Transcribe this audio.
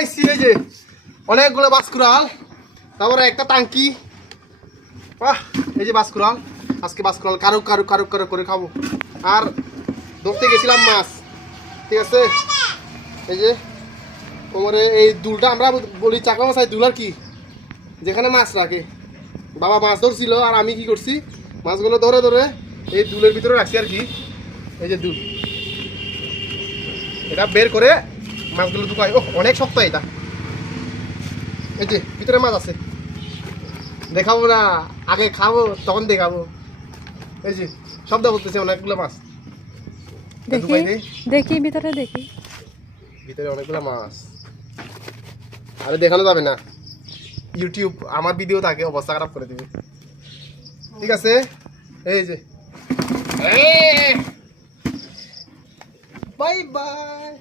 পাইছি এই যে অনেকগুলো বাসকুড়াল, তারপরে একটা টাঙ্কি। বাহ, এই যে বাসকুড়াল, আজকে বাসকুড়াল কারো কারো কারো কারো করে খাবো। আর ধরতে গেছিলাম মাছ, ঠিক আছে। এই যে কোমরে এই দুলটা আমরা বলি চাকা মাছ, দুল আর কি, যেখানে মাছ রাখে। বাবা মাছ ধরছিল আর আমি কি করছি, মাছগুলো ধরে ধরে এই দুলের ভিতরে রাখছি আর কি। এই যে দুল, এটা বের করে মাছগুলো ঢুকাই। ও অনেক শক্ত এটা। এই যে ভিতরে মাছ আছে, দেখাবো না, আগে খাবো তখন দেখাবো। এই যে শব্দ বলতেছে অনেকগুলো মাছ। দেখি দেখি ভিতরে দেখি, ভিতরে অনেকগুলো মাছ। আরে দেখানো যাবে না, ইউটিউব আমার ভিডিও থাকে অবস্থা খারাপ করে দিবে, ঠিক আছে। এই যে বাই বাই।